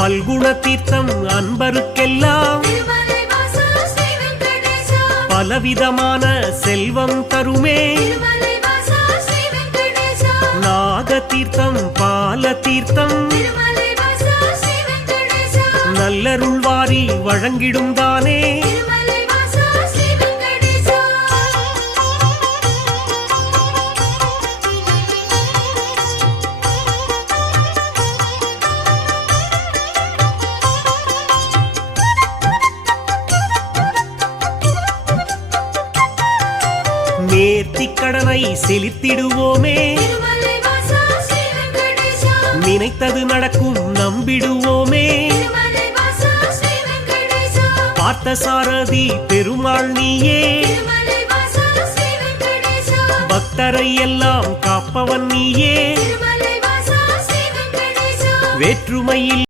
பல்குண தீர்த்தம் அன்பருக்கெல்லாம் பலவிதமான செல்வம் தருமே நாக தீர்த்தம் பால தீர்த்தம் நல்லருள் வாரி வழங்கிடும் தானே நேர்த்திக் கடனை செலுத்திடுவோமே நினைத்தது நடக்கும் நம்பிடுவோமே பார்த்த சாரதி பெருமாள் நீயே பக்தரை எல்லாம் காப்பவன் நீயே வேற்றுமையில்